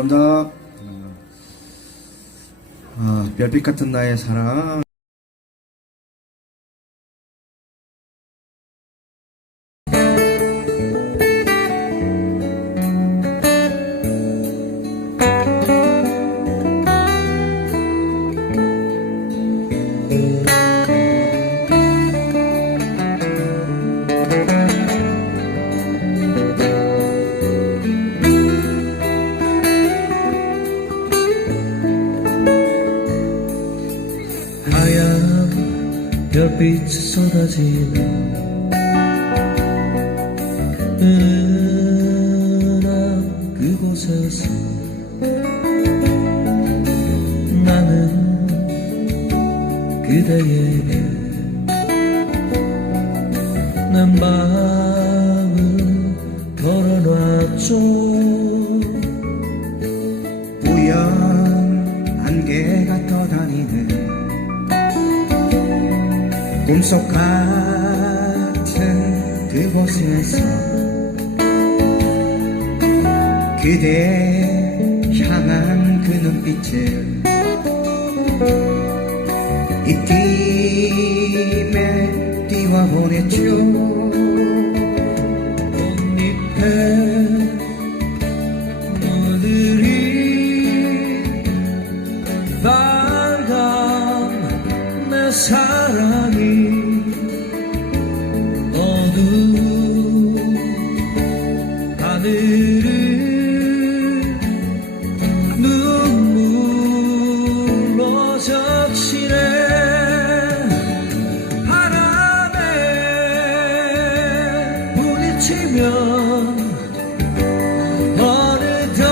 감사합니다. 아, 별빛 같은 나의 사랑 별빛이 쏟아지는 은은한 그곳에서 나는 그대에게 난 마음을 걸어놨죠 꿈속 같은 그곳에서 그대 향한 그 눈빛을 입김에 띄워보냈죠 지면 어느덧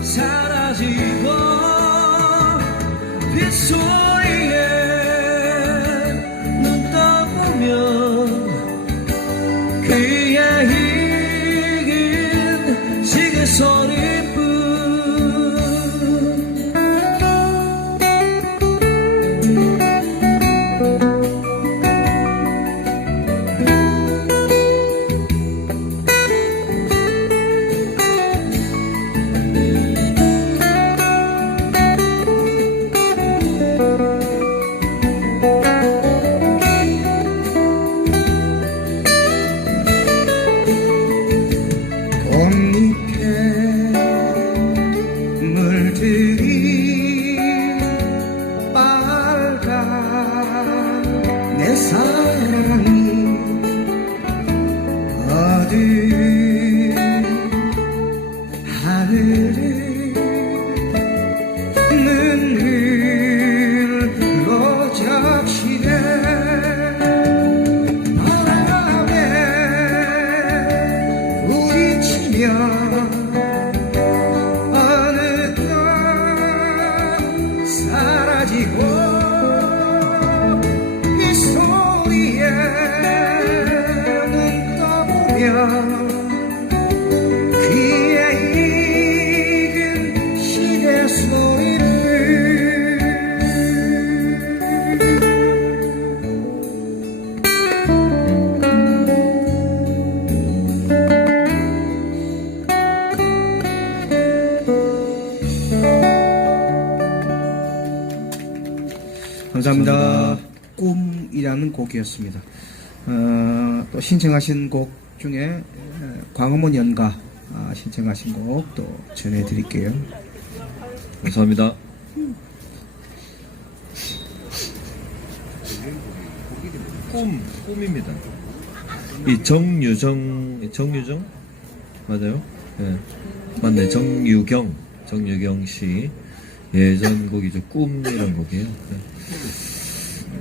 사라지고 빗소리에 눈 떠보면 그의 이긴 시계 소리 사라지고 이 소리에 눈 떠보며 감사합니다. 꿈이라는 곡이었습니다. 어, 또 신청하신 곡 중에 에, 광화문 연가 아, 신청하신 곡 또 전해드릴게요. 감사합니다. 꿈, 꿈입니다. 이 정유정, 정유정? 맞아요? 예. 맞네. 정유경, 정유경 씨. 예전 곡이죠. 꿈이란 곡이에요. 예.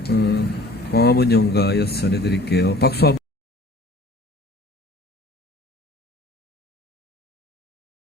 어, 광화문 연가 여서 전해드릴게요. 박수 한